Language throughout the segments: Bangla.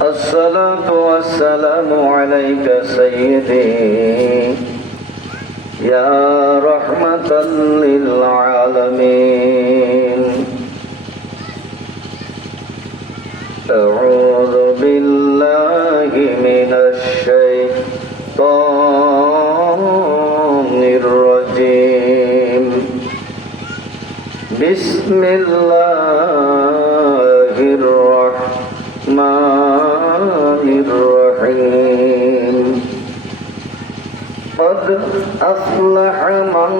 الصلاة والسلام عليك سيدي يا رحمة للعالمين. أعوذ بالله من الشيطان الرجيم. بسم الله الرحمن الرحيم. قد أفلح من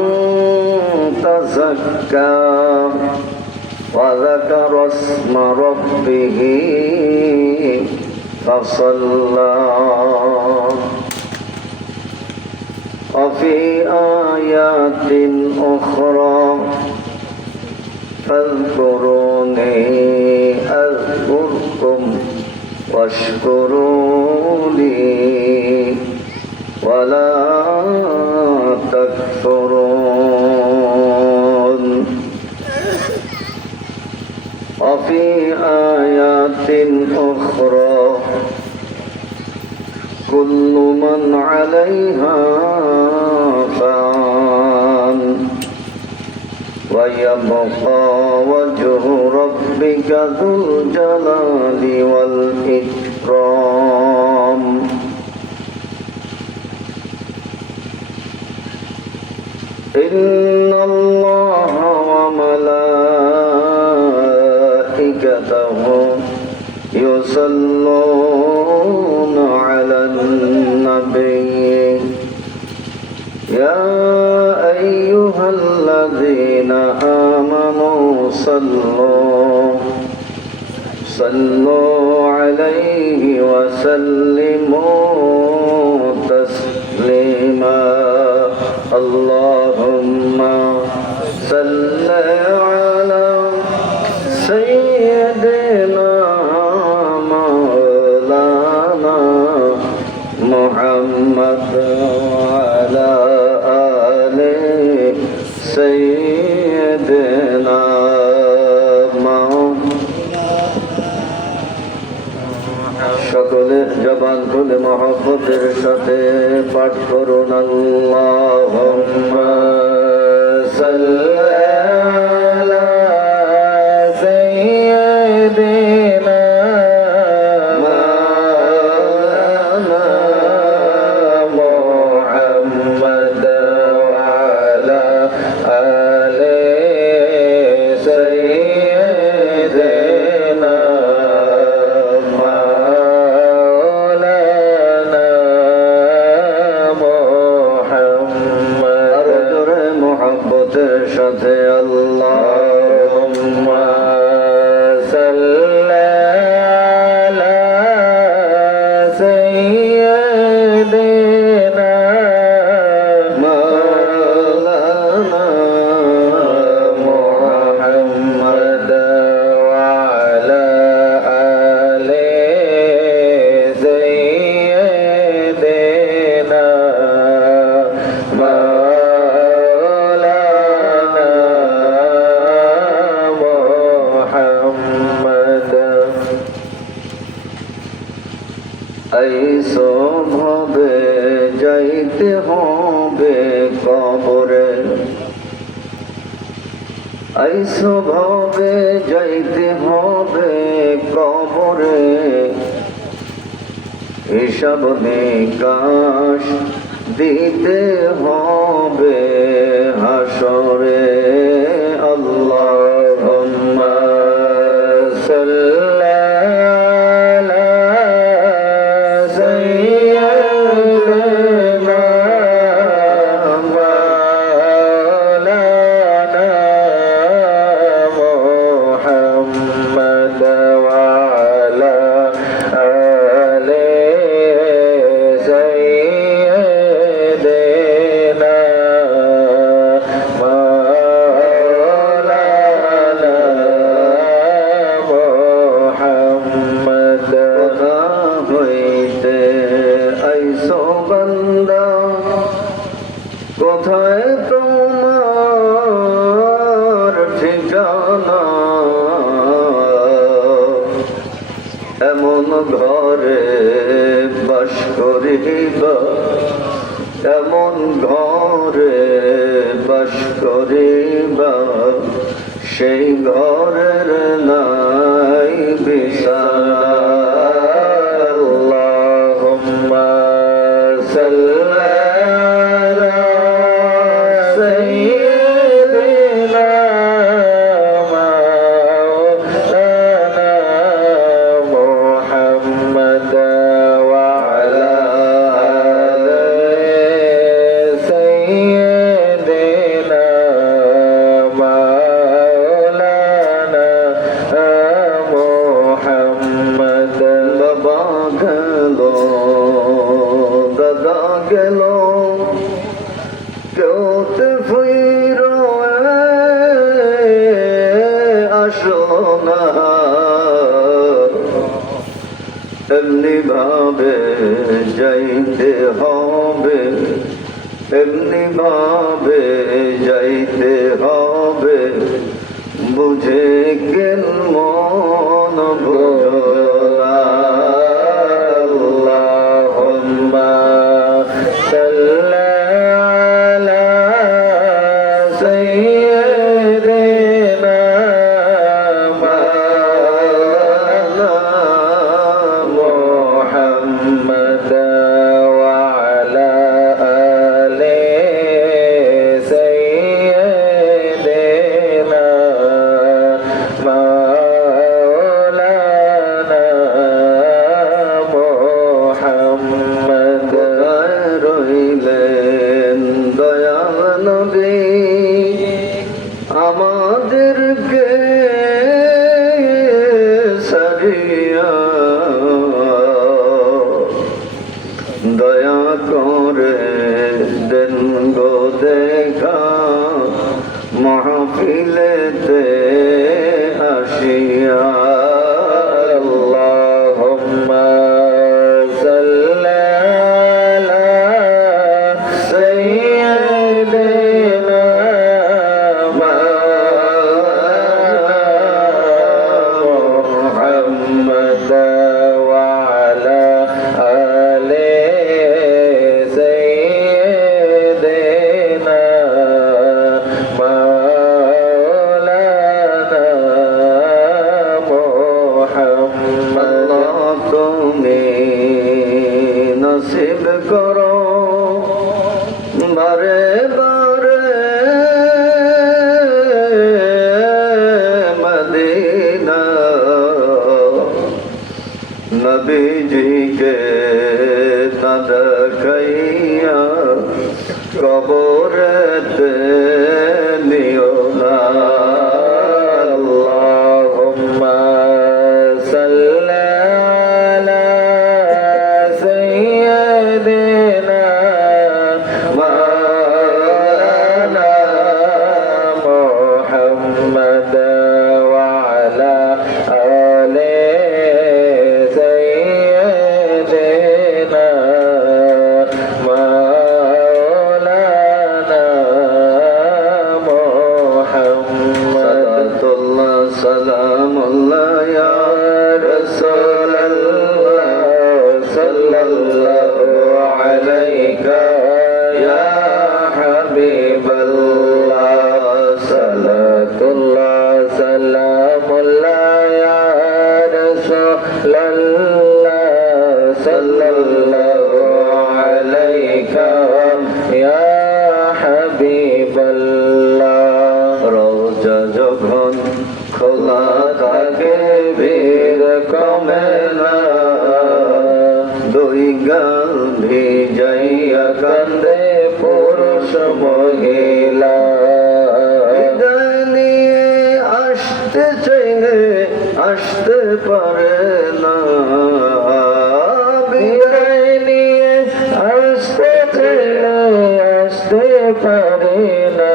تزكى وذكر اسم ربه فصلى. وفي آيات أخرى فاذكروني أذكركم واشكروا لي ولا تكفرون. وفي آيات أخرى كل من عليها فان ويبقى وجه ربك ذو الجلال والإكرام. إن الله وملائكته يصلون على النبي يا أيها الذين آمنوا صلوا عليه وسلموا تسليما. اللهم صل على سيدنا مولانا محمد وعلى آل سيدنا সকলে জবান খুলে মহব্বতের সাথে পাঠ করুন আল্লাহুম্মা সাল্লি আলা সাইয়্যিদিনা মাওলানা মুহাম্মদ ওয়া আলা আলি সাইয়্যিদিনা সাথে আল্লাহুম্মা সাল্লি আলা সাইয়্যিদিনা মাওলানা মুহাম্মদ ওয়া আলা আলি সাইয়্যিদিনা ऐसो भावे जाइते होबे कबरे ऐसो भावे जाइते होबे कबरे हिसाब निकाश दिते होबे हाशरे। अल्लाहुम्मा साल्ली ঘরে বাস করিবা এমন ঘরে বাস করিবা সেই ঘরের নাই বিছানা আল্লাহুম্মা সাল্লি আলা সাইয়্যিদিনা মাওলানা মুহাম্মদ ওয়া আলা আলি সাইয়্যিদিনা মাওলানা মুহাম্মদ বাবা গেল দাদা গেল কেউতে ফিরো আসো না এমনি ভাবে যাইতে হবে এমনি ভাবে যাইতে হবে বুঝে গেল মন ভোলা আল্লাহুম্মা সাল্লি আলা সাইয়্যিদিনা মাওলানা মুহাম্মদ ওয়া আলা আলি সাইয়্যিদিনা মাওলানা মুহাম্মদ রইলেন দয়াল নবী আমাদেরকে সারিয়া দয়া করে দেন গো দেখা মাহফিলেতে আসিয়া আল্লাহুম্মা সাল্লি আলা সাইয়্যিদিনা মুহাম্মদ ওয়া আলা আলি সাইয়্যিদিনা মাওলানা মুহাম্মদ তুমি নসিব করো বারে বারে মদিনা নবীজিকে না দেখাইয়া কবরেতে নিও না আল্লাহুম্মা সাল্লি আলা সাইয়্যিদিনা মাওলানা মুহাম্মদ ওয়া আলা আলি সাইয়্যিদিনা মাওলানা মুহাম্মদ সালামুল্লাহ ইয়া রাসূলুল্লাহ সাল্লাল্লাহু আলাইকা ইয়া হাবিবাল্লাহ সালাতুল্লাহ সালামুল্লাহ ইয়া রাসূলুল্লাহ সাল্লাল্লাহু আলাইকা ইয়া হাবিবাল্লাহ রওজা যখন খোলা থাকে ভিড় কমে না দুই গাল ভিজাইয়া কান্দে পুরুষ মহিলা বিদায় নিয়ে আসতে চাইলে আসতে পারে না বিদায় নিয়ে আসতে চাইলে আসতে পারে না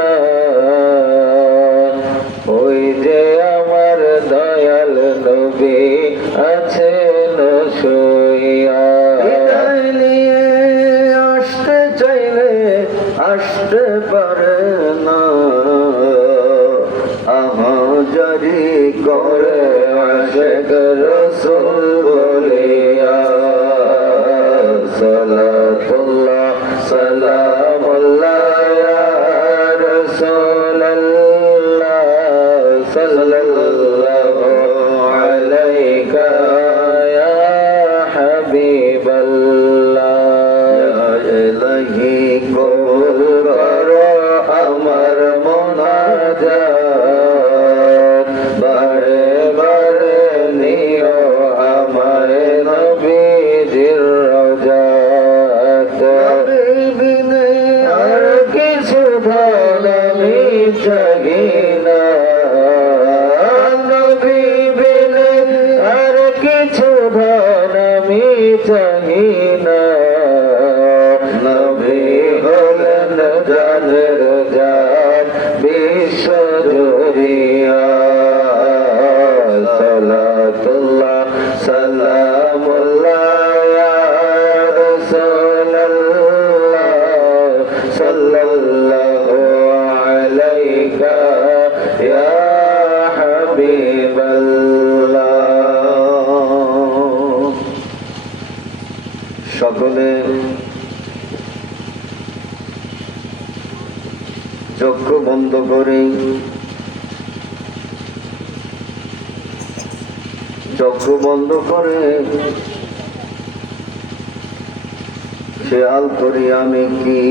ওই যে আমার দয়াল নবী আছেন শুইয়া বিদায় নিয়ে আসতে চাইলে আসতে পারে না আহাজারি করে আশিক রাসূল বলিয়া চাহি না, নবী হলেন জানের জান বিশ্ব জুড়িয়া। সালাতুল্লাহ সালামুল্লাহ ইয়া রাসূলুল্লাহ সাল্লাল্লাহু আলাইকা ইয়া হাবিবাল্লাহ। সকলে চক্ষু বন্ধ করে খেয়াল করি আমি কি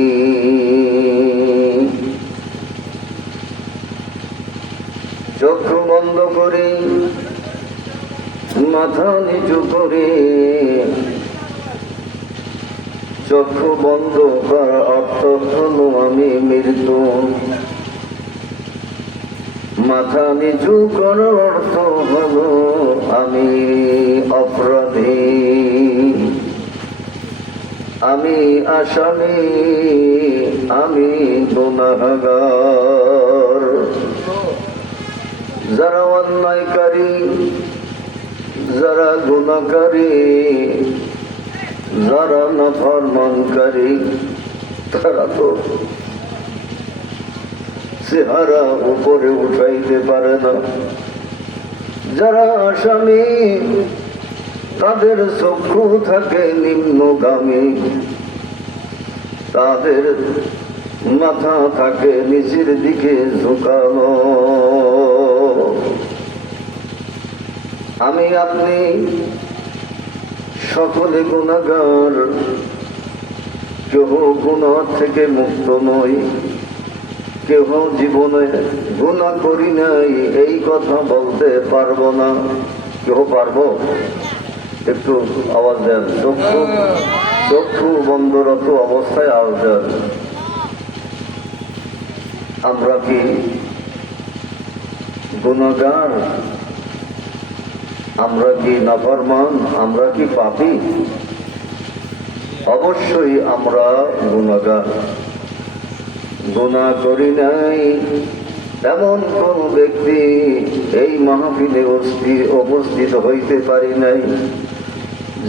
চক্ষু বন্ধ করে মাথা নিচু করে চক্ষু বন্ধ করার অর্থ হলো আমি মৃত্যু, মাথা নিচু করার অর্থ হলো আমি অপরাধী, আমি আসামি, আমি গুনাহগার। যারা অন্যায়কারী, যারা গুনাহকারী, যারা নাফরমানকারী, তারা তো চেহারা উপরে উঠাইতে পারে না। যারা আসামি তাদের চক্ষু থাকে নিম্নগামী, তাদের মাথা থাকে নিচের দিকে ঝুঁকানো। আমি আপনি সকলে গুনাহগার, কেহ গুনাহ থেকে মুক্ত নই, কেহ জীবনে গুনাহ করি নাই এই কথা বলতে পারবো না। কেউ পারবো? একটু আওয়াজ দেন। চক্ষু বন্ধরত অবস্থায় আওয়াজ দেন। আমরা কি গুনাহগার? আমরা কি নাফরমান? আমরা কি পাপী? অবশ্যই আমরা গুনাহগার। গুনাহ করি নাই এমন কোন ব্যক্তি এই মাহফিলে উপস্থিত হইতে পারি নাই।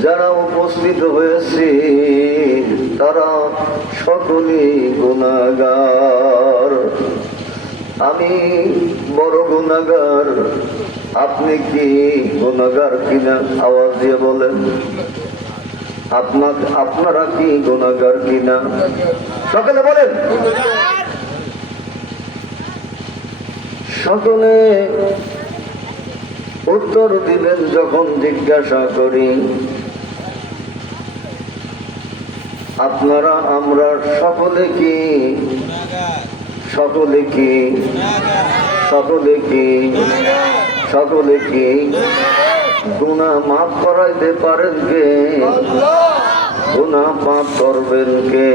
যারা উপস্থিত হয়েছে তারা সকলেই গুনাহগার। আমি বড় গুনাহগার। আপনি কি গুনাহগার কিনা? আওয়াজ দিয়ে বলেন। আপনারা কি গুনাহগার কিনা? সকলে বলেন। সকলে উত্তর দিবেন যখন জিজ্ঞাসা করি। আপনারা আমরা সকলে কি সকলে কি সকলে কি সকলে কি গুনাহ মাফ করাইতে পারেন কে? গুনাহ মাফ করবেন কে?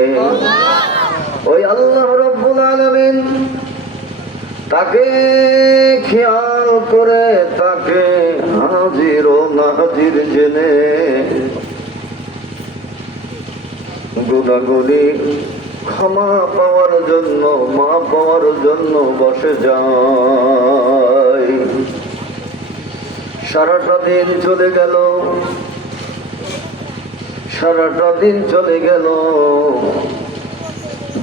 ওই আল্লাহ রাব্বুল আলামিন। তাকে খেয়াল করে, তাকে হাজির ও নাজির জেনে গুনাহগুলি ক্ষমা পাওয়ার জন্য, মা পাওয়ার জন্য বসে যায়। সারাটা দিন চলে গেল, সারাটা দিন চলে গেল,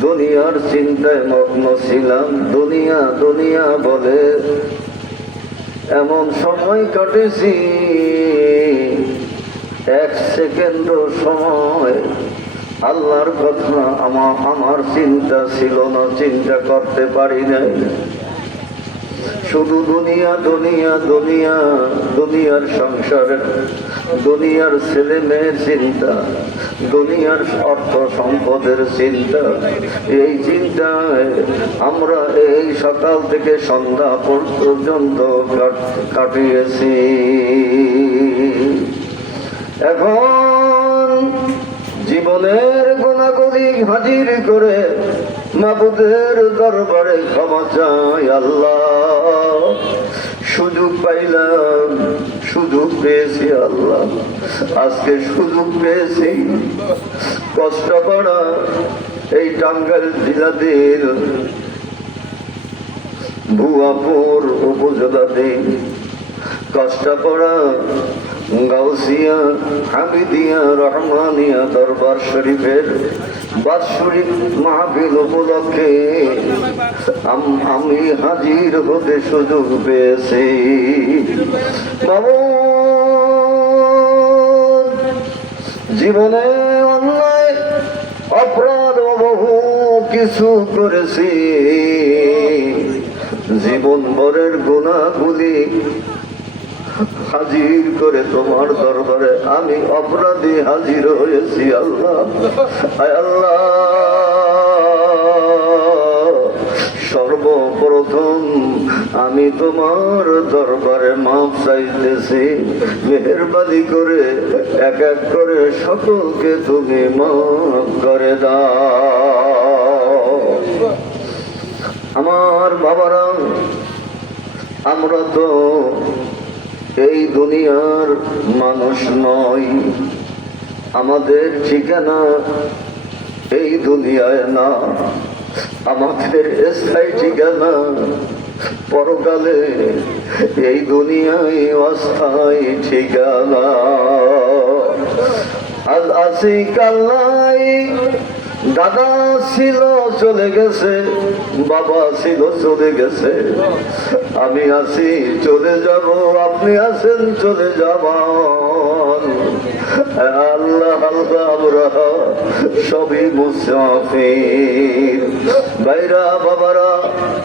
দুনিয়ার চিন্তায় মগ্ন ছিলাম। দুনিয়া দুনিয়া বলে এমন সময় কাটেছি, এক সেকেন্ড সময় আল্লাহর কথা আমার চিন্তা ছিল না, চিন্তা করতে পারি নাই। শুধু দুনিয়া দুনিয়া দুনিয়া, দুনিয়ার সংসার, দুনিয়ার ছেলে মেয়ের চিন্তা, দুনিয়ার অর্থ সম্পদের চিন্তা। এই চিন্তায় আমরা এই সকাল থেকে সন্ধ্যা পর্যন্ত কাটিয়েছি। এখন জীবনের গুনাহগুলি হাজির করে মাবুদের দরবারে ক্ষমা চাই। আল্লাহ সুযোগ পাইলাম, সুযোগ পেয়েছি আল্লাহ, আজকে সুযোগ পেয়েছি কষ্টপাড়া এই টাঙ্গাইল জেলাদের ভুয়াপুর উপজেলাধীন কষ্টপাড়া গাউসিয়া হামিদিয়া রহমানিয়া দরবার শরীফের বাৎসরিক মাহফিল উপলক্ষে আমি হাজির হতে সুযোগ পেয়েছি। জীবনে অন্যায় অপরাধ বহু কিছু করেছি, জীবন ভরের গুনাহগুলি হাজির করে তোমার দরবারে আমি অপরাধী হাজির হয়েছি আল্লাহ। আল্লাহ, সর্বপ্রথম আমি তোমার দরবারে মাফ চাইতেছি, মেহেরবানি করে এক এক করে সকলকে তুমি মাফ করে দাও। আমার বাবারা, আমরা তো এই দুনিয়ার মানুষ নয়, আমাদের ঠিকানা এই দুনিয়ায় না, আমাদের স্থায়ী ঠিকানা পরকালে, এই দুনিয়ায় অস্থায়ী ঠিকানা। আজ আছি কাল নাই, দাদা ছিল চলে গেছে, বাবা ছিল চলে গেছে, আমি আছি চলে যাব, আপনি আছেন চলে যাবেন। আল্লাহ আল্লাহ, আমরা সবই মুসাফির। ভাইরা বাবারা,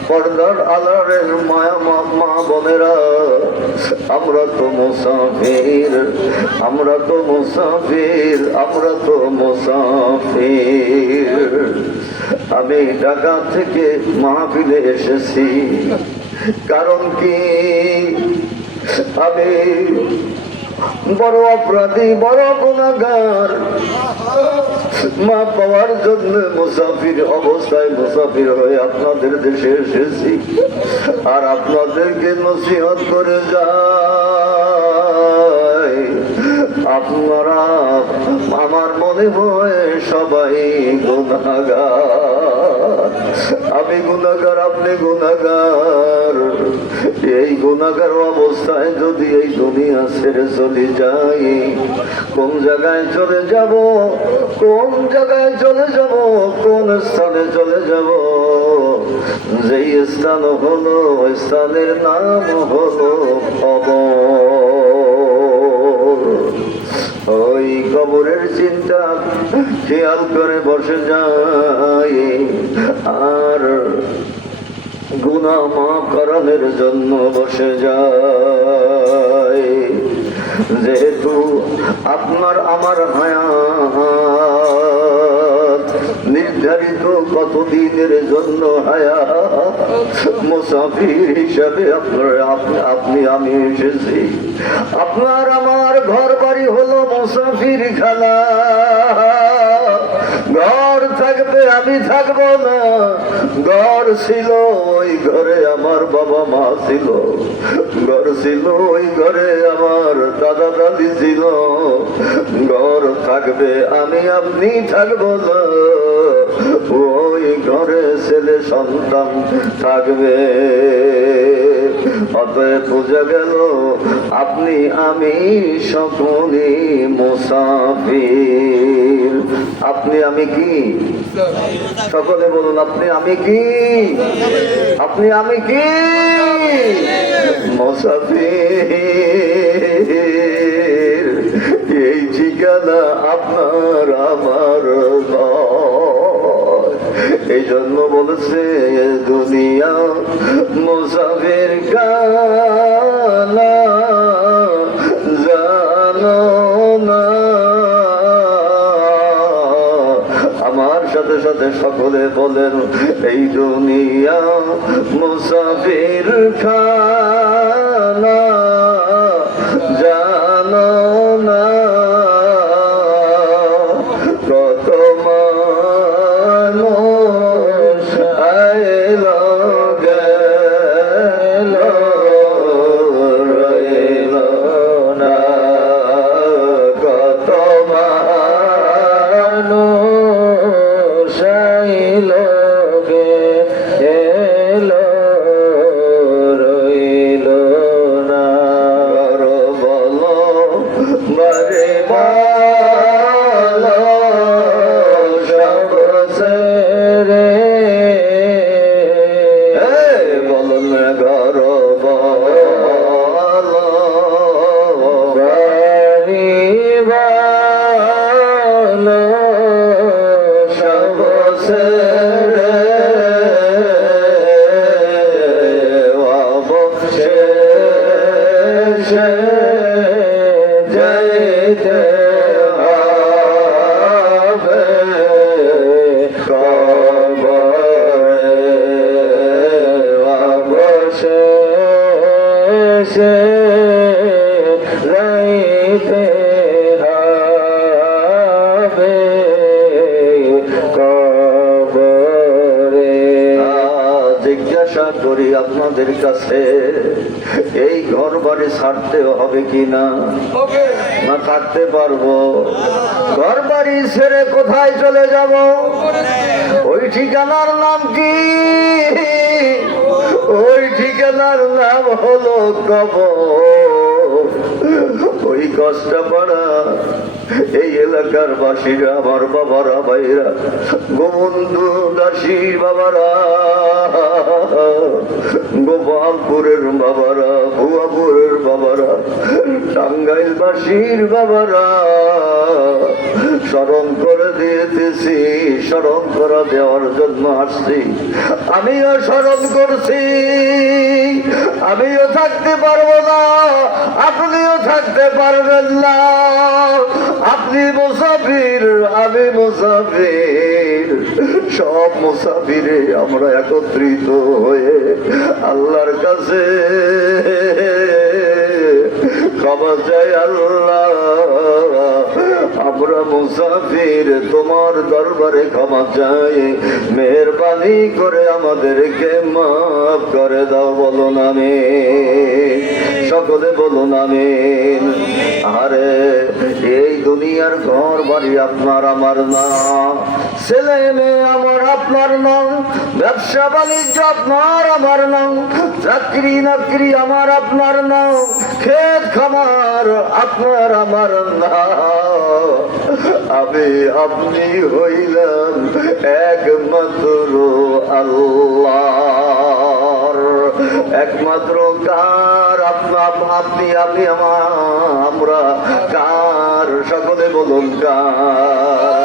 পর্দার আলারের মায়া মা বোনেরা, আমরা তো মুসাফির, আমরা তো মুসাফির, আমরা তো মুসাফির। আমি ঢাকা থেকে মাহফিলে এসেছি, কারণ কি আমি বড় অপরাধী, বড় গুনাহগার, মা পাওয়ার জন্য মুসাফির অবস্থায় মুসাফির হয়ে আপনাদের দেশে এসেছি, আর আপনাদেরকে নসিহত করে যাই। আপনারা আমার মনে হয় সবাই গুনাহগার, আমি গুনাহগার, আপনি গুনাহগার। এই গুনাহগার অবস্থায় যদি এই দুনিয়া ছেড়ে চলে যাই, কোন জায়গায় চলে যাব, কোন জায়গায় চলে যাব, কোন স্থানে চলে যাব? যেই স্থান হলো, ওই স্থানের নাম হলো কবর। ওই কবরের চিন্তা খেয়াল করে বসে যায়, আর গুনাহ মাফ করানোর জন্য বসে যায়। যেহেতু আপনার আমার হায়াত নির্ধারিত কতদিনের জন্য হায়াত, মুসাফির হিসাবে আপনি আমি এসেছি। আপনার আমার ঘর বাড়ি হলো মুসাফির খানা, ঘর থাকবে আমি থাকবো না, ঘর ছিল ওই ঘরে আমার বাবা মা ছিল, ঘর ছিল ওই ঘরে আমার দাদা দাদি ছিল, ঘর থাকবে আমি আপনি থাকবো না, ওই ঘরে ছেলে সন্তান থাকবে। অতএব বোঝা গেল আপনি আমি সকলে মুসাফির। আপনি আমি কি? সকলে বলুন, আপনি আমি কি? আপনি আমি কি? মুসাফির। এই ঠিকানা আপনার আমার নয়। এই জন্য বলেছে দুনিয়া মুসাফির খানা, জানো না। আমার সাথে সাথে সকলে বলেন, এই দুনিয়া মুসাফির খানা, জানো না। কত মানুষ আইল গেল, রইল ভালো সব ছেড়ে অবশেষে যাইতে হবে কবরে অবশেষে যাইতে হবে কবরে। জিজ্ঞাসা করি আপনাদের কাছে, এই ঘর বাড়ি ছাড়তে হবে কিনা, না থাকতে পারবো? ঘর বাড়ি ছেড়ে কোথায় চলে যাব? ওই ঠিকানার নাম কি? ওই ঠিকানার নাম হলো কবর। ওই কষ্টা পাড়া এই এলাকার বাসীরা, আমার বাবারা, ভাইরা, গোবন্ধু দাসী বাবারা, গোপালপুরের বাবারা, ভুয়াপুরের বাবারা, টাঙ্গাইল বাসীর বাবারা, স্মরণ করে দিয়েছি, স্মরণ করা দেওয়ার জন্য আসছি। আমিও স্মরণ করছি, আমিও থাকতে পারবো না, আপনিও থাকতে পারবেন না। আপনি মুসাফির, আমি মুসাফির, সব মুসাফিরে আমরা একত্রিত হয়ে আল্লাহর কাছে ক্ষমা চাই। আল্লাহ, আমরা মুসাফির, তোমার দরবারে ক্ষমা চাই, মেহেরবানি করে আমাদেরকে মাফ করে দাও। বলুন আমিন, সকলে বলুন আমিন। আরে এই দুনিয়ার ঘর বাড়ি আপনার আমার না, ছেলে মেয়ে আমার আপনার নাম, ব্যবসা বাণিজ্য আপনার আমার নাম, চাকরি নাকরি আমার আপনার নাম, ক্ষেত খামার আপনার আমার নাম। আমি আপনি হইলাম একমাত্র আল্লাহর, একমাত্র কার? আপনি আমি আমরা কার? সকলে বলুন কার,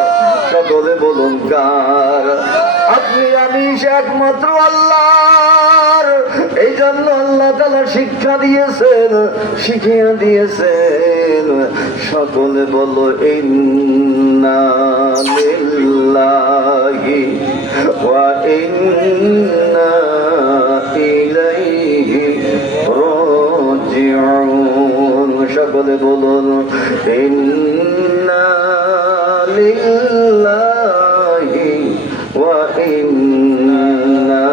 সকলে বলুন কার? আপনি আমি একমাত্র আল্লাহর। এই জন্য আল্লাহ তাআলা শিক্ষা দিয়েছেন, শিখিয়ে দিয়েছেন। সকলে বলো ইন্না লিল্লাহি ওয়া ইন্না ইলাইহি রাজিউন। সকলে বলুন ইন্না লিল্লাহি ওয়া ইন্না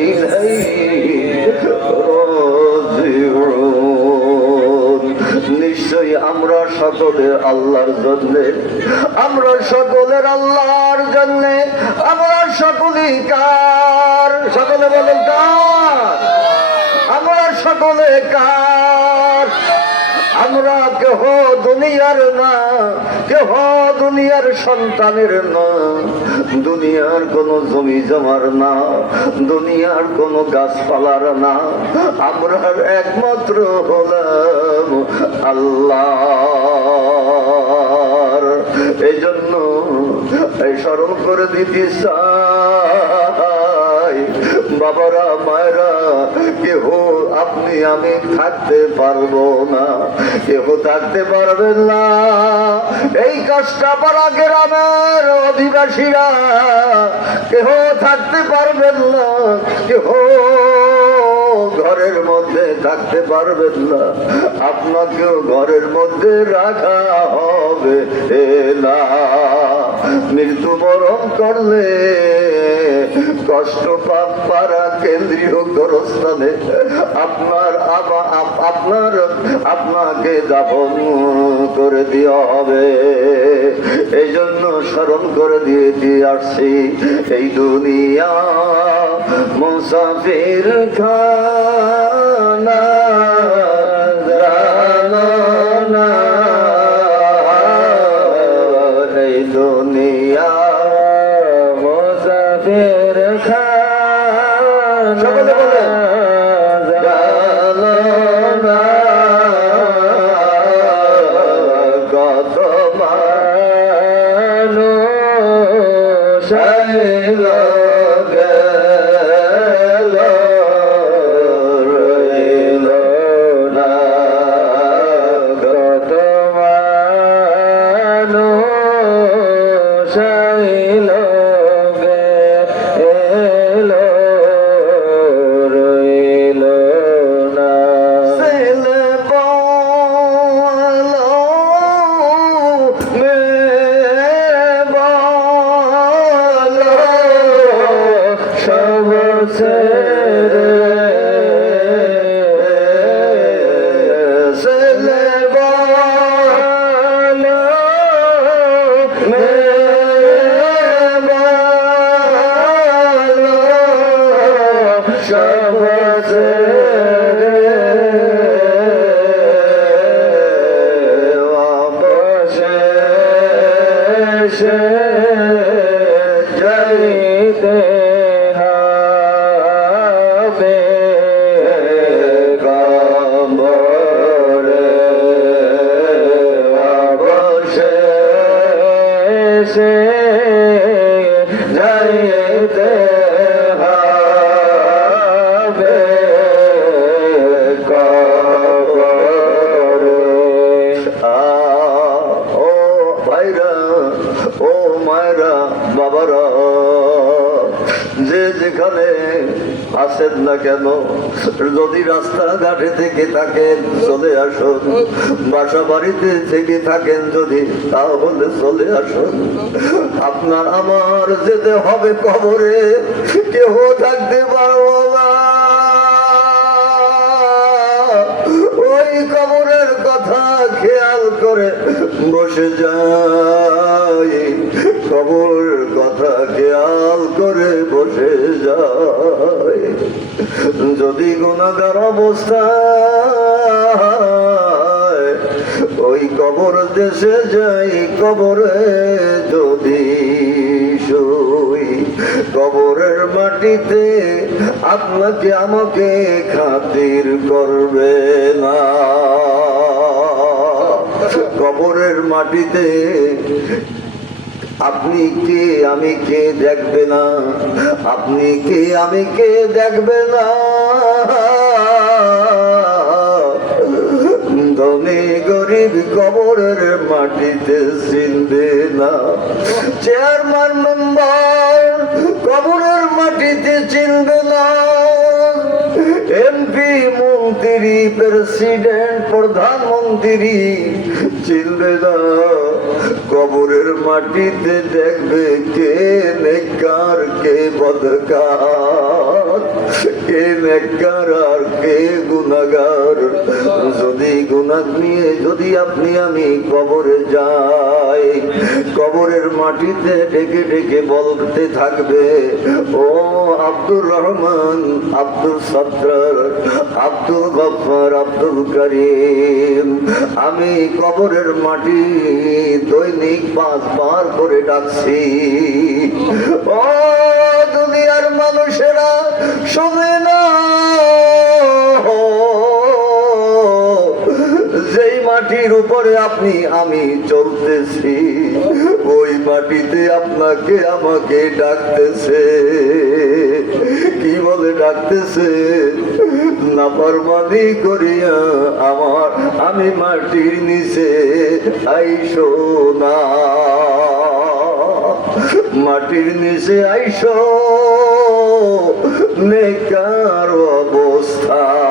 ইলাইহি রাজিউন। নিশ্চয়ই আমরা সকলে আল্লাহর জন্যে, আমরা সকলের আল্লাহর জন্যে, আমরা সকলেই কার? সকলে বলেন কার? আমরা সকলে কার? আমরা কেহ দুনিয়ার না, কেহ দুনিয়ার সন্তানের না, দুনিয়ার কোন জমি জমার না, দুনিয়ার কোন গাছপালার না, আমরা একমাত্র হলাম আল্লাহর। এই জন্য এই স্মরণ করে দিতে চাই, বাবারা, মায়েরা, কেহ আপনি আমি থাকতে পারবো না, কেহ থাকতে পারবেন না। এই কাষ্টাপাড়া গ্রামের অধিবাসীরা কেহ থাকতে পারবেন না, কেহ ঘরের মধ্যে থাকতে পারবেন না, আপনাকেও ঘরের মধ্যে রাখা হবে না। মৃত্যুবরণ করলে কষ্ট পাপ পাড়া কেন্দ্রীয় গোরস্থানে আপনাকে দাফন করে দেওয়া হবে। এই জন্য স্মরণ করে দিয়ে আসছি, এই দুনিয়া মুসাফির খানা জানা, এই দুনিয়া মুসাফির খানা। সকলে বলে কত মানুষ আইল গেল রইল না কত মানুষ আইল গেল রইল না ছেলে বলো মেয়ে বলো সব ছেড়ে ছেলে বলো মেয়ে বলো সব ছেড়ে অবশেষে যাইতে হবে কবরে অবশেষে যাইতে হবে কবরে ও ভাইরা ও মায়েরা বাবারা যে যেখানে আসেন না কেন যদি রাস্তাঘাটে থেকে থাকেন চলে আসুন বাসা বাড়িতে থেকে থাকেন যদি তাহলে চলে আসুন আপনার আমার যেতে হবে কবরে কেহ থাকতে পারবো না ওই কবরের কথা খেয়াল করে বসে যাই কবরের কথা খেয়াল করে বসে যাই যদি গুনাহগার অবস্থায় ওই কবর দেশে যাই কবরে যদি শুই কবরের মাটিতে আপনাকে আমাকে খাতির করবে না কবরের মাটিতে আপনি কে আমি কে দেখবে না আপনি কে আমি কে দেখবে না ধনী গরিব কবরের মাটিতে চিনবে না চেয়ারম্যান মেম্বার কবরের মাটিতে চিনবে না এমপি মন্ত্রী প্রেসিডেন্ট প্রধানমন্ত্রী চিনবে না কবরের মাটিতে দেখবে কে নেককার কে বদকার কে নেককার আর কে গুনাহগার যদি গুনাহ নিয়ে যদি আপনি আমি কবরে যাই কবরের মাটিতে ডেকে ডেকে বলতে থাকবে ও আব্দুর রহমান আব্দুল সত্তার আব্দুল গফফার আব্দুল করিম আমি কবরের মাটি দৈনিক 5 বার করে ডাকছি ও দুনিয়ার মানুষেরা শুনে না যেই মাটির উপরে আপনি আমি চলতেছি ওই মাটিতে আপনাকে আমাকে ডাকতেছে কি বলে ডাকতেছে নাফরমানি করিয়া আমি মাটির নিচে আইসো না মাটির নিচে আইসো নেককার অবস্থায়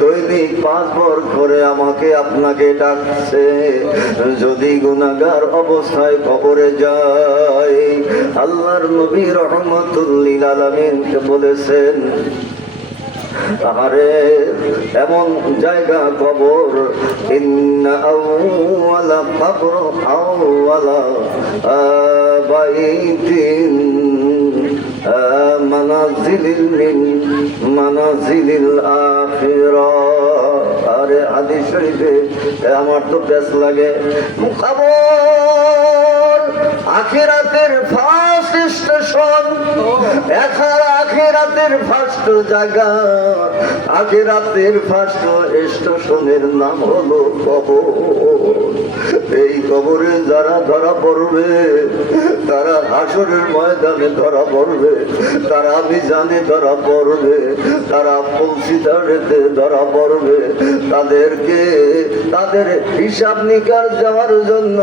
দৈনিক 5 বার করে আমাকে আপনাকে ডাকছে যদি গুনাহগার অবস্থায় কবরে যায় আল্লাহর নবী রাহমাতুল লিল আলামিন বলেছেন আরে এমন জায়গা কবর ইন্না আউওয়ালা কবর আউওয়ালা বাইতিন মানাজিলিল আখিরাহ আরে হাদিস শরীফে আমার তো বেশ লাগে কবর আখিরাতের ফার্স্ট স্টেশন আখিরাতের ফার্স্ট জায়গা আখিরাতের ফার্স্ট স্টেশনের নাম হলো কবর কবরে যারা ধরা পড়বে তারা হাসরের ময়দানে ধরা পড়বে, তারা মিজানে ধরা পড়বে, তারা ফুলসিদারেতে ধরা পড়বে। তাদেরকে তাদের হিসাব নিকাশ যাওয়ার জন্য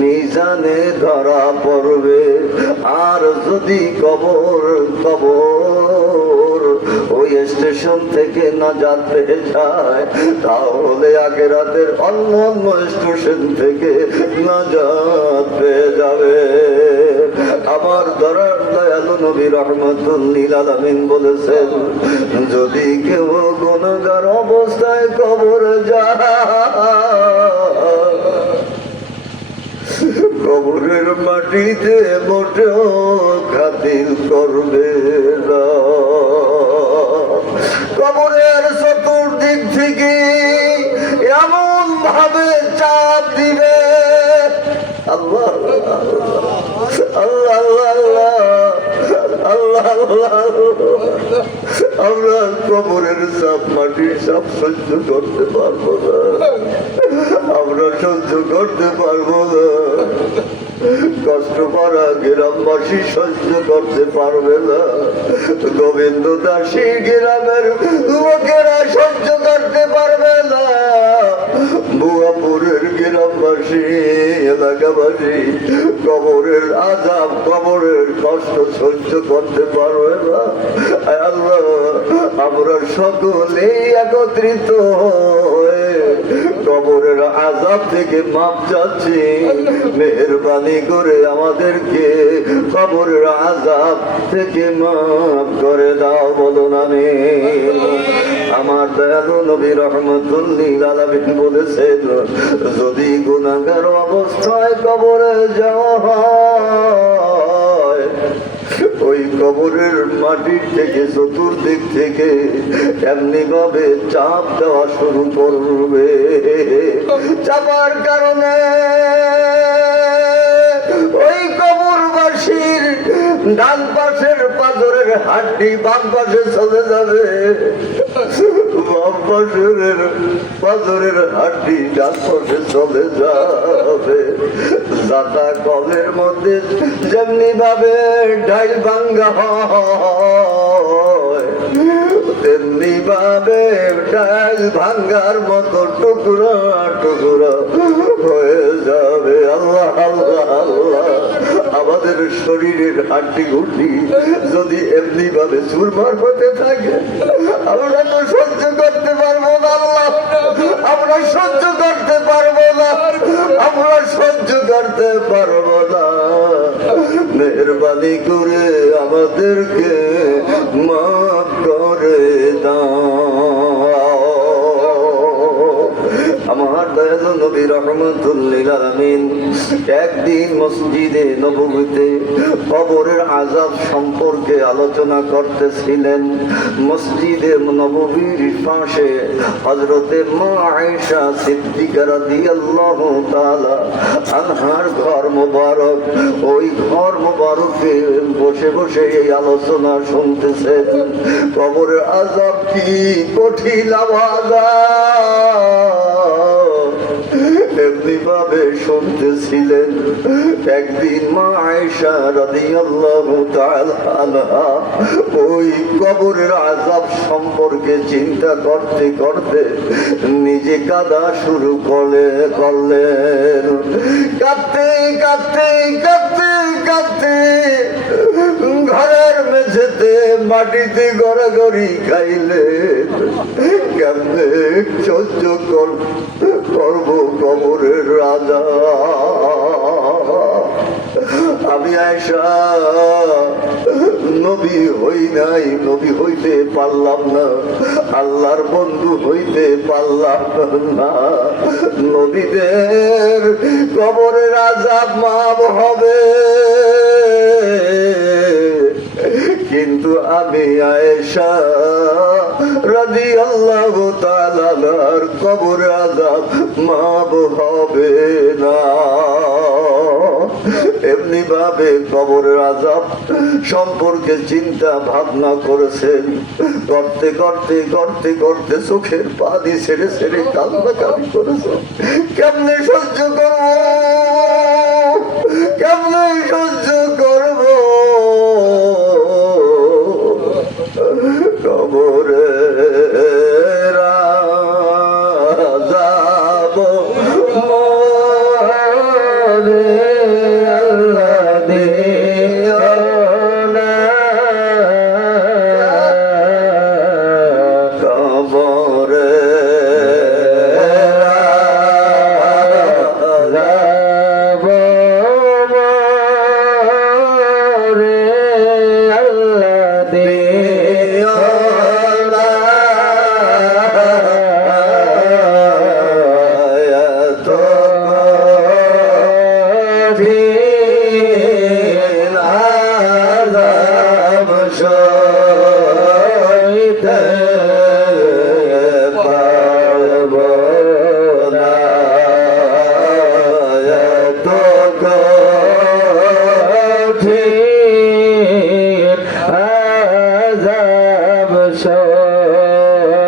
মিজানে ধরা পড়বে। আর যদি কবর ওই স্টেশন থেকে নাজাত পেয়ে যায়, তাহলে আখিরাতের অন্য অন্য স্টেশন থেকে নাজাত পেয়ে যাবে। আমার দয়ালু নবী রাহমাতুল লিল আলামিন বলেছেন, যদি কেউ গুনাহগার অবস্থায় কবরে যায়, কবরের মাটিতে মোটেও খাতির করবে না। কবরের চতুর্দিক থেকে এমন ভাবে চাপ দিবে, আল্লাহ আল্লাহ আল্লাহ আল্লাহ আল্লাহ, আমরা কবরের চাপ, মাটির চাপ সহ্য করতে পারবো না, আমরা সহ্য করতে পারবো না। কষ্ট পারা গ্রামবাসী সহ্য করতে পারবে না, গোবিন্দ দাসী গ্রামের লোকেরা সহ্য করতে পারবে না, বুয়াপুরের গ্রামবাসী এলাকাবাসী কবরের আযাব, কবরের কষ্ট সহ্য করতে পারবে না। আল্লাহ, আমরা সকলেই একত্রিত হয়ে কবরের আযাব থেকে মাপ চাচ্ছি, মেহেরবানি করে আমাদেরকে কবরের আযাব থেকে মাফ করে দাও, বলুন আমিন। আমার দয়ালু নবী রাহমাতুল লিল আলামিন বলেছেন, যদি গুনাহগার অবস্থায় কবরে যাওয়া হয়, ওই কবরের মাটির থেকে চতুর্দিক থেকে এমনি ভাবে চাপ দেওয়া শুরু করবে। চাপার কারণে ওই কবরবাসীর ডান পাশের পাথরের হাড্ডি বাম পাশে চলে যাবে, বাম পাশের পাথরের হাড্ডি ডান পাশে চলে যাবে। দাতা কলের মধ্যে যেমনি ভাবে ডাইল ভাঙ্গা হয়, তেমনি ভাবে ডাইল ভাঙ্গার মতো টুকরা টুকরা হয়ে যাবে। আল্লাহ আল্লাহ আল্লাহ, আমাদের শরীরের হাড্ডি গুটি যদি এমনি ভাবে চুরমার হতে থাকে, আমরা তো সহ্য করতে পারবো না। আল্লাহ, আমরা সহ্য করতে পারবো না, আমরা সহ্য করতে পারবো না। মেহেরবানি করে আমাদেরকে মাফ করে দাও। আমার দয়ালু নবী রাহমাতুল লিল আলামিন একদিন মসজিদে নববীতে কবরের আযাব সম্পর্কে আলোচনা করতেছিলেন। মসজিদে নববীর পাশে হযরতে মা আয়েশা সিদ্দিকা রাদিয়াল্লাহু তাআলা আনহার ঘর মোবারক, ওই ঘর মোবারকে বসে বসে এই আলোচনা শুনতেছেন। কবরের আযাব কি কঠিন আযাব, এমনি ভাবে শুনতেছিলেন। একদিন মা আয়েশা রাদিয়াল্লাহু তাআলা আনহা ওই কবরের আযাব সম্পর্কে চিন্তা করতে করতে নিজে কাঁদা শুরু করলেন। কাঁদতে কাঁদতে কাঁদতে কাঁদতে ঘরের মেঝেতে মাটিতে গড়াগড়ি খাইলেন। কেমনে সহ্য করবো কবরের রাজা, আমি আয়েশা নবী হই নাই, নবী হইতে পারলাম না, আল্লাহর বন্ধু হইতে পারলাম না। নবীদের কবরের আযাব মাফ হবে, কিন্তু আমি আয়েশা রাদিয়াল্লাহু তাআলা আনহার কবরের আযাব মাফ হবে না। এমনি ভাবে কবরের আযাব সম্পর্কে চিন্তা ভাবনা করেছেন, করতে করতে করতে করতে চোখের পানি ছেড়ে ছেড়ে কান্নাকাটি করেছেন। কেমনে সহ্য করব, কেমনে সহ্য করব, কবরের আযাব মোরে আল্লাহ দিও না, কবরের আযাব মোরে আল্লাহ দিও না, এত কঠিন আযাব সইতে পারব না, এত কঠিন আযাব সইতে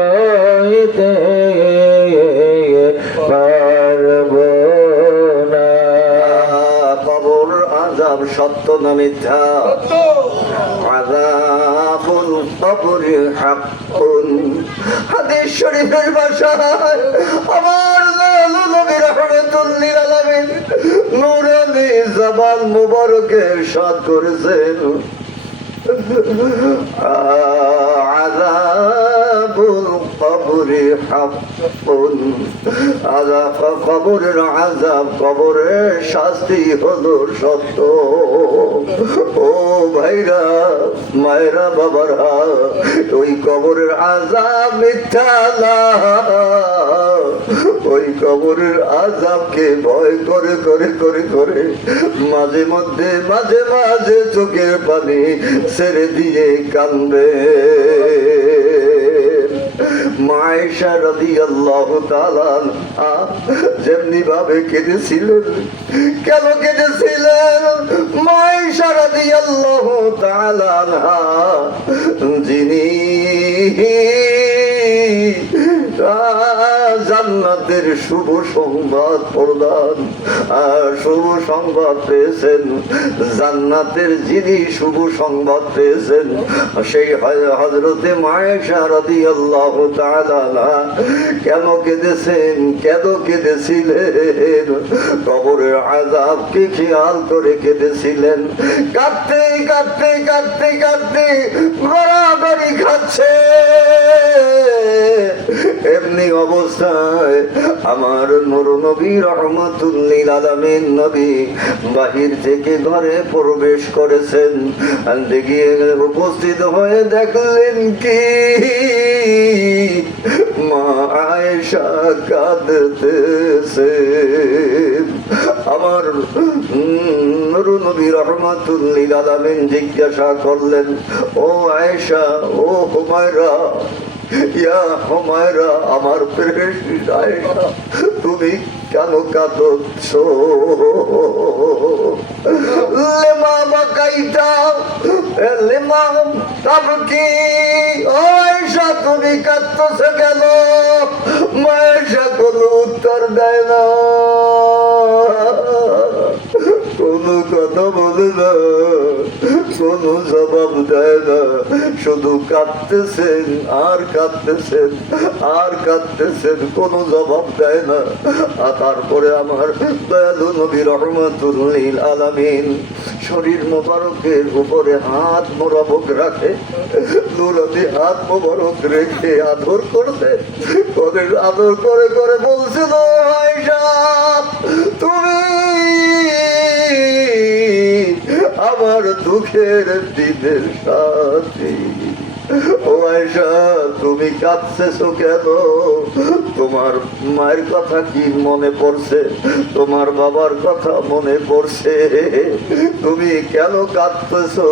পারব না। কবর আযাব সত্য না মিথ্যা? আযাবুল কবরি হাক্কুন। হাদিস শরীফের ভাষায় আমার দয়ালু নবী রাহমাতুল লিল আলামিন নূরানি জবান মুবারকে ইরশাদ করেছেন, আযাবুল কবরি হাক্কুন। কবরের আযাব, কবরের শাস্তি হলো সত্য। ও ভাইরা, মায়েরা, বাবারা, ওই কবরের আযাব মিথ্যা না। ওই কবরের আযাবকে ভয় করে করে করে করে মাঝে মধ্যে মাঝে মাঝে চোখের পানি ছেড়ে দিয়ে কান্দে। মা আয়েশা রাদিয়াল্লাহু তাআলা আনহা যেমনি ভাবে কেঁদেছিলেন, কেন কেঁদেছিলেন? মা আয়েশা রাদিয়াল্লাহু তাআলা আনহা যিনি জান্নাতের শুভ সংবাদ প্রদান, শুভ সংবাদ পেয়েছেন, জান্নাতের যিনি শুভ সংবাদ পেয়েছেন সেই হযরতে মা আয়েশা রাদিয়াল্লাহু তাআলা আনহা কেন কেঁদেছেন, কেন কেঁদেছিলেন? কবরের আযাবকে খেয়াল করে কেঁদেছিলেন। কাঁদতে কাঁদতে কাঁদতে কাঁদতে গড়াগড়ি খাচ্ছে। এমনি অবস্থায় আমার নূর নবী রাহমাতুল লিল আলামিন নবী বাহির থেকে ঘরে প্রবেশ করেছেন। গিয়ে উপস্থিত হয়ে দেখলেন কি মা আয়েশা কাঁদতেছেন। আমার নূর নবী রাহমাতুল লিল আলামিন জিজ্ঞাসা করলেন, ও আয়েশা, ও হুমায়রা, ইয়া হুমায়রা, আমার প্রেয়সী আয়েশা, তুমি কেন কাঁদছ? লিমা বাকাইতা, লিমা তাবকি, ও আয়েশা তুমি কাঁদছ কেন? মা আয়েশা কোনো উত্তর দেয় না, কোনো কথা বলে না, কোনো জবাব দেয় না, শুধু কাঁদতেছেন আর কাঁদতেছেন আর কাঁদতেছেন, কোনো জবাব দেয় না। আর তারপরে আমার দয়ালু নবী রাহমাতুল লিল আলামিন শরীর মোবারকের উপরে হাত মোবারক রাখে, নুরানি হাত মোবারক রেখে আদর করতে, ওদের আদর করে করে বলছিল, আয়েশা তুমি আমার দুঃখের দিনের সাথী। ও আয়েশা তুমি কাঁদতেছো কেন? তোমার মায়ের কথা কি মনে পড়ছে? তোমার বাবার কথা মনে পড়ছে? তুমি কেন কাঁদতেছো?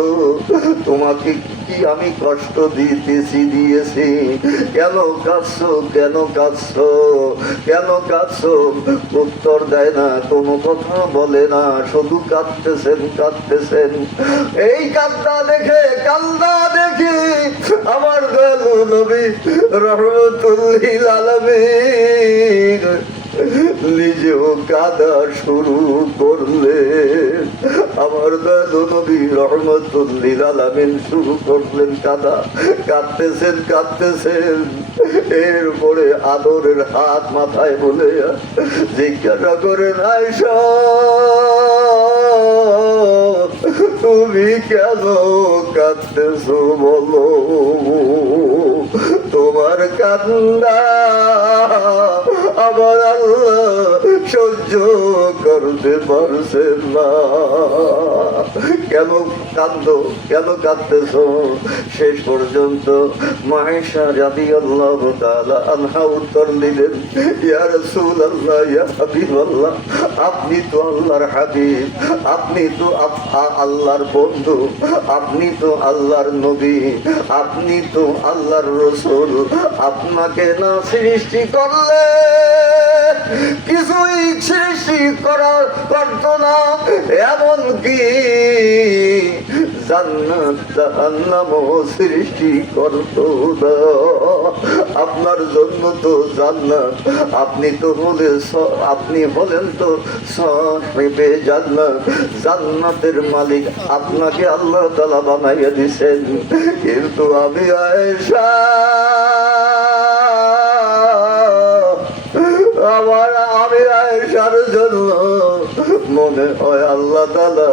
তোমাকে কি আমি কষ্ট দিয়েছি? কেন কাঁদছো, কেন কাঁদছো, কেন কাঁদছো? উত্তর দেয় না, কোনো কথা বলে না, শুধু কাঁদতেছেন। এই কান্দা দেখে আমার দয়ালু নবী রহমতুল লিল আলামিন নিজেও কাঁদা শুরু করলেন। আমার দয়ালু নবী রহমতুল লিল আলামিন শুরু করলেন কাঁদা। কাঁদতেছেন। এরপরে আদরের হাত মাথায় বলে জিজ্ঞাসা করেন, আয়েশা তুমি কেন কাঁদতেছো বলো? তোমার কান্না আমার আল্লাহ সহ্য করতে পারছেন না। কেন কাঁদতেছো? শেষ পর্যন্ত আয়েশা রাদিয়াল্লাহু তাআলা আনহা উত্তর দিলেন, ইয়া রাসূলুল্লাহ, ইয়া হাবিবাল্লাহ, আপনি তো আল্লাহর হাবিব, আপনি তো আল্লাহর বন্ধু, আপনি তো আল্লাহর নবী, আপনি তো আল্লাহর রাসূল। আপনাকে না সৃষ্টি করলে কিছুই সৃষ্টি করতো না, এমনকি জান্নাত জাহান্নামও সৃষ্টি করতো না। আপনার জন্য তো জান্নাত, আপনি হলেন তো সাহেবে জান্নাত, জান্নাতের মালিক আপনাকে আল্লাহ তাআলা বানাইয়া দিয়েছেন। কিন্তু আমি আয়েশা, আমি আয়েশার জন্য মনে হয় আল্লাহ তাআলা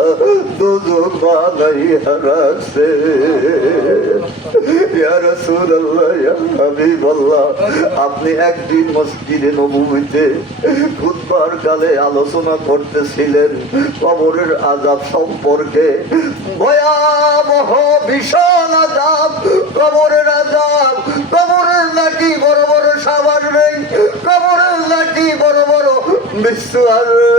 দুজক বানাইয়া রাখছে। ইয়া রাসূলুল্লাহ, ইয়া হাবিবাল্লাহ, আপনি একদিন মসজিদে নববীতে খুতবার কালে আলোচনা করতেছিলেন কবরের আযাব সম্পর্কে। ভয়াবহ ভীষণ আযাব, কবরের আযাব। কবরের নাকি বড় বড় সাবান নেই, কবরের নাকি বড় বড় মৃত্যু আসবে।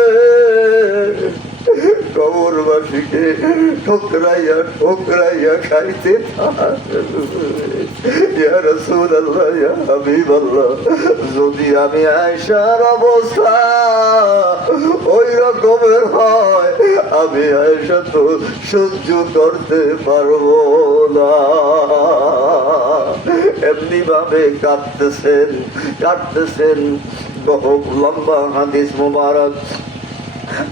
কবরবাসীকে ঠোকরাইয়া খাইতে ইয়া রাসূলুল্লাহ, ইয়া হাবিবাল্লাহ, যদি আমি আয়েশার অবস্থা ওই রকমের হয়, আমি আয়েশা তো সহ্য করতে পারবো না। এমনি ভাবে কাঁদতেছেন। বহু লম্বা হাদিস মুবারক।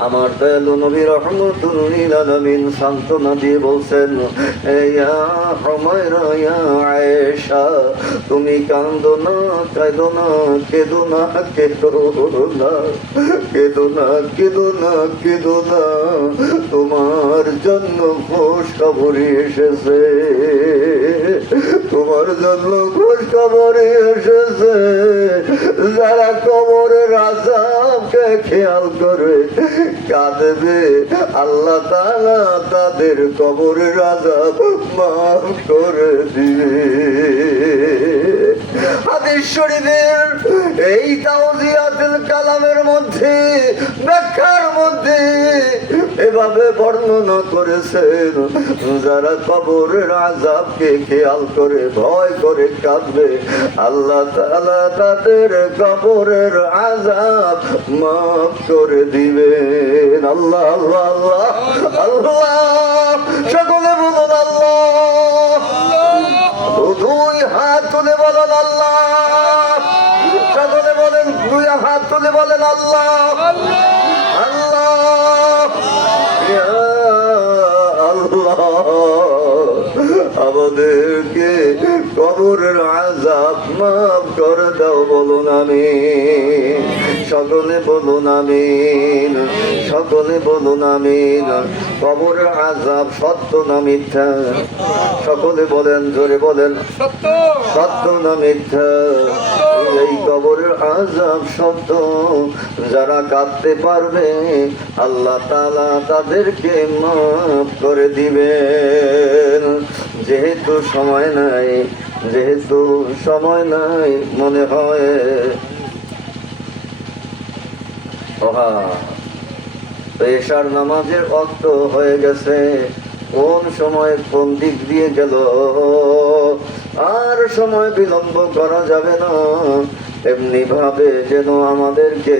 আমার দয়ালু নবী রহমতুল লিল আলামিন সান্ত্বনা দিয়ে বলছেন, ইয়া হুমায়রা, ইয়া আয়েশা, তুমি কাঁদো না, কাঁদো না, কেঁদো না, কেঁদো না, তোমার জন্য খুশখবরি এসেছে, তোমার জন্য খুশখবরি এসেছে। যারা কবরের আযাবকে খেয়াল করে কাঁদবে, আল্লাহ তাআলা তাদের কবরের আযাব মাফ করে দিবে। হাদিস শরীফের এই তাওজিয়াতুল কালামের মধ্যে, ব্যাখ্যার মধ্যে এভাবে বর্ণনা করেছেন, যারা কবরের আযাবকে খেয়াল করে ভয় করে কাঁদবে, আল্লাহ তাআলা তাদের কবরের আযাব মাফ করে দিবেন। আল্লাহ আল্লাহ আল্লাহ আল্লাহ, সকলে বলুন আল্লাহ। দুই হাত তুলে বলেন আল্লাহ, সকলে বলেন, দুই হাত তুলে বলেন আল্লাহ আল্লাহ, ইয়া আল্লাহ। আমাদেরকে কবরের আযাব মাফ করে দাও, বলুন আমিন। সকলে বলুন আমিন, সকলে বলুন আমিন। কবরের আযাব সত্য না মিথ্যা? সকলে বলেন, জোরে বলেন, সত্য না মিথ্যা? এই কবরের আযাব সত্য। যারা কাঁদতে পারবে আল্লাহ তাআলা তাদেরকে মাফ করে দিবেন। যেহেতু সময় নাই, মনে হয় এশার নামাজের ওয়াক্ত হয়ে গেছে। কোন সময় কোন দিক দিয়ে গেল, আর সময় বিলম্ব করা যাবে না। এমনি ভাবে যেন আমাদেরকে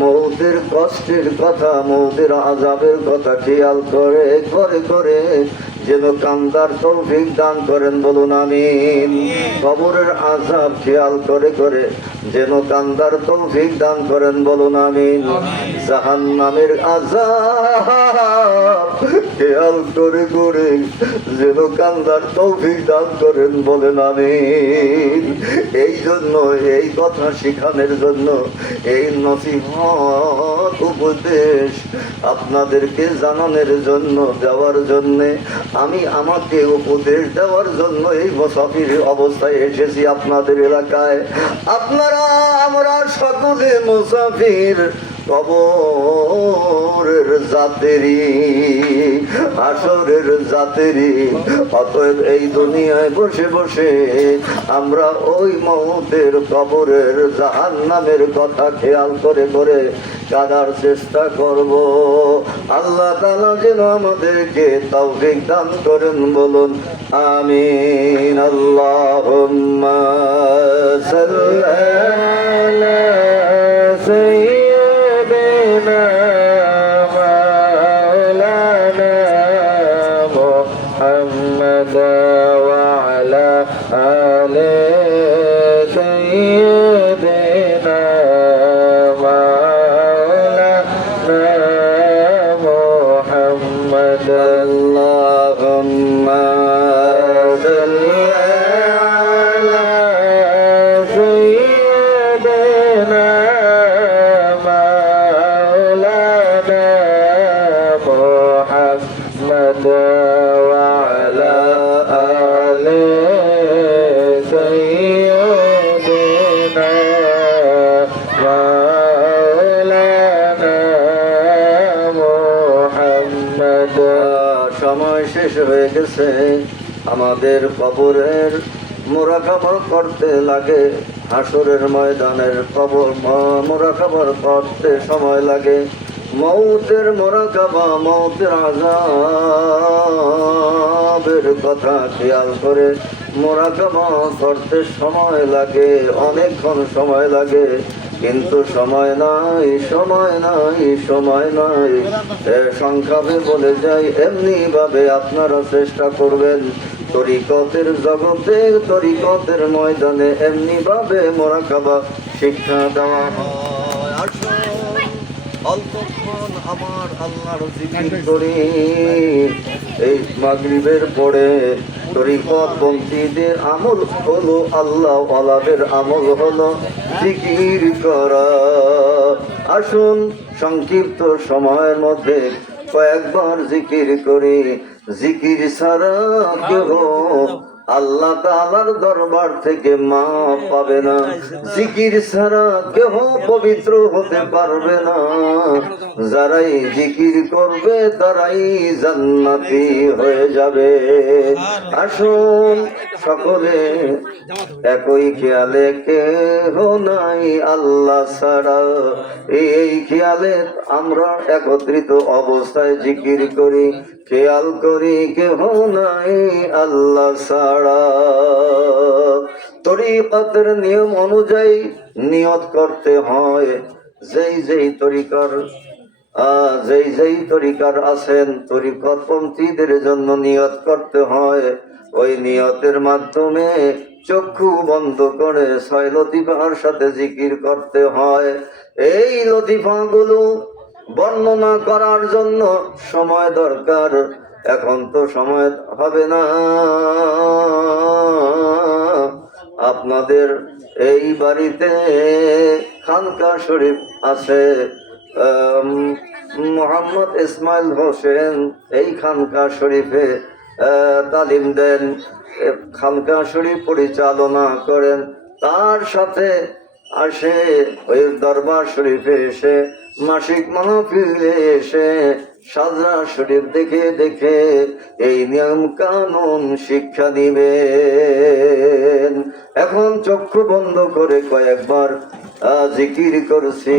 মৌতের কষ্টের কথা, মৌতের আযাবের কথা খেয়াল করে করে করে যেন কান্দার তৌফিক দান করেন, বলুন আমিন। কবরের আযাব খেয়াল করে করে যেন কান্দার তৌফিক দান করেন, বলুন আমিন। জাহান্নামের আযাব খেয়াল করে করে যেন কান্দার তৌফিক দান করেন, বলেন আমিন। এই জন্য এই কথা শিখানোর জন্য, এই নসিহত উপদেশ আপনাদেরকে জানানোর জন্য, দেওয়ার জন্যে, আমি আমাকে উপদেশ দেওয়ার জন্য এই মুসাফির অবস্থায় এসেছি আপনাদের এলাকায়। আপনারা আমরা সকলে মুসাফির, কবরের যাত্রী, হাসরের যাত্রী। অতএব এই দুনিয়ায় বসে বসে আমরা ওই মৌতের, কবরের, জাহান্নামের কথা খেয়াল করে করে কাঁদার চেষ্টা করব। আল্লাহ তাআলা যেন আমাদেরকে তৌফিক দান করেন, বলুন আমিন। আল্লাহুম্মা সাল্লি আলা সাইয়্যিদিনা মাওলানা মুহাম্মাদ ওয়া আলা আলি সাইয়্যিদিনা মুহাম্মাদ। আল্লাহুম্মা সাল্লি আলা সাইয়্যিদিনা মাওলানা মুহাম্মাদ ওয়া আলা আলি সাইয়্যিদিনা মাওলানা মুহাম্মাদ। সময় শেষ হয়ে গেছে, আমাদের কবরের মুরাকাবা করতে লাগে, হাসরের ময়দানের কবর মুরাকাবা করতে সময় লাগে। মৌতের মুরাকাবা, মৌতের আযাবের কথা খেয়াল করে মুরাকাবা করতে সময় লাগে, অনেকক্ষণ সময় লাগে। কিন্তু সময় নাই, সময় নাই, সময় নাই। সংক্ষেপে বলে যাই, এমনি ভাবে আপনারা চেষ্টা করবেন তরিকতের জগতে, তরিকতের ময়দানে এমনি ভাবে মুরাকাবা শিক্ষা দেওয়া হয়। আসুন অল্পক্ষণ আমার আল্লাহর জিকির করি। এই মাগরিবের পরে তরিকত পন্থীদের আমল হলো, আল্লাহ ওয়ালাদের আমল হলো জিকির করা। আসুন সংক্ষিপ্ত সময়ের মধ্যে কয়েকবার জিকির করি। জিকির ছাড়া কেহ আল্লাহ তাআলার দরবার থেকে মাফ পাবে না। জিকির ছাড়া কেহ পবিত্র হতে পারবে না। যারাই জিকির করবে তারাই জান্নাতি হয়ে যাবে। আসুন সকলে একই খেয়ালে, কেহ নাই আল্লাহ ছাড়া, এই খেয়ালে আমরা একত্রিত অবস্থায় জিকির করি, খেয়াল করি কেহ নাই আল্লাহ ছাড়া। তরিকতের নিয়ম অনুযায়ী নিয়ত করতে হয়। যেই যেই তরিকার আছেন, তরিকত পন্থীদের জন্য নিয়ত করতে হয়। ওই নিয়তের মাধ্যমে চক্ষু বন্ধ করে 6 লতিফার সাথে জিকির করতে হয়। এই লতিফাগুলো বর্ণনা করার জন্য সময় দরকার, এখন তো সময় হবে না। আপনাদের এই বাড়িতে খানকা শরীফ আছে, মোহাম্মদ ইসমাইল হোসেন এই খানকা শরীফে তালিম দেন, খানকা শরীফ পরিচালনা করেন। তার সাথে আসে ওই দরবার শরীফে এসে, মাসিক মাহফিলে এসে সাজরা শরীফ দেখে দেখে এই নিয়ম কানুন শিক্ষা দিবেন। এখন চক্ষু বন্ধ করে কয়েকবার জিকির করছি,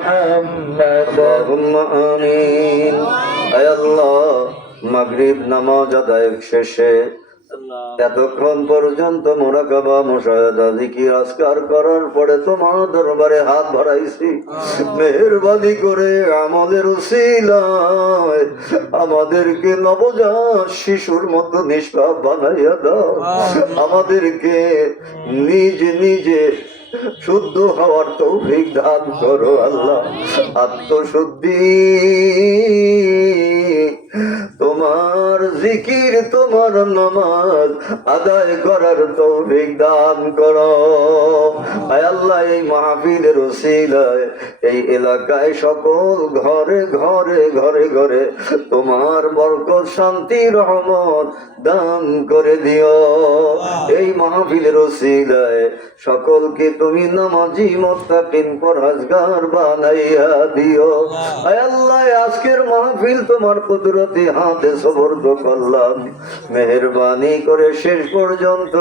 محمد اللهم آمين আয় আল্লাহ মাগরিব নামাজ আদায় শেষে এতক্ষণ পর্যন্ত মুরাকাবা মুশাহাদা জিকির আজকার করার পরে তোমার দরবারে হাত বাড়াইছি মেহেরবানি করে আমলের উসিলায় আমাদেরকে নবজাত শিশুর মতো নিষ্পাপ বানাইয়া দাও আমাদেরকে নিজে নিজে শুদ্ধ হওয়ার তৌফিক দান করো আল্লাহ আত্মশুদ্ধি তোমার জিকির তোমার নামাজ আদায় করার তৌফিক দান করো আয় আল্লাহ এই মাহফিলের ওসিলায় এই এলাকায় সকল ঘরে ঘরে ঘরে ঘরে তোমার বরকত শান্তি রহমত দান করে দিও এই মাহফিলের ওসিলায় সকলকে তুমি নামাজি মুত্তাকিন পরহেজগার বানাইয়া দিও আয় আল্লাহ আজকের মাহফিল তোমার কুদরতি হাতে সুপর্দ করলাম মেহেরবানি করে শেষ পর্যন্ত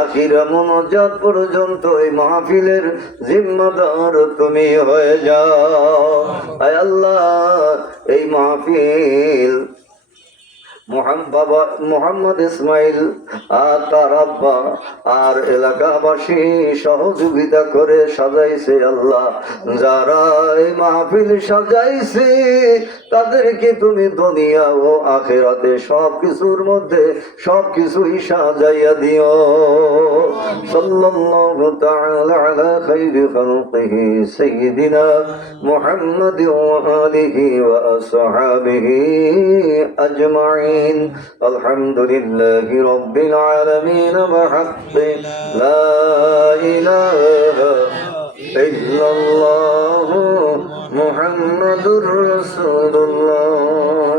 আখিরা মুনাজাত পর্যন্ত এই মাহফিলের জিম্মাদার তুমি হয়ে যাও আয় আল্লাহ এই মাহফিল মোহাম্মদ ইসমাইল আর তার আব্বা আর এলাকাবাসী সহযোগিতা করে সাজাইছে আল্লাহ যারা এই মাহফিল সাজাইছে তাদেরকে তুমি দুনিয়া ও আখিরাতে সবকিছুর মধ্যে সবকিছুই সাজাইয়া দিও সাল্লাল্লাহু তাআলা আলা খাইরি খালকিহি সাইয়্যিদিনা মুহাম্মাদ ওয়া আলিহি ওয়া আসহাবিহি আজমাইন الحمد لله رب العالمين بحق لا إله إلا الله محمد رسول الله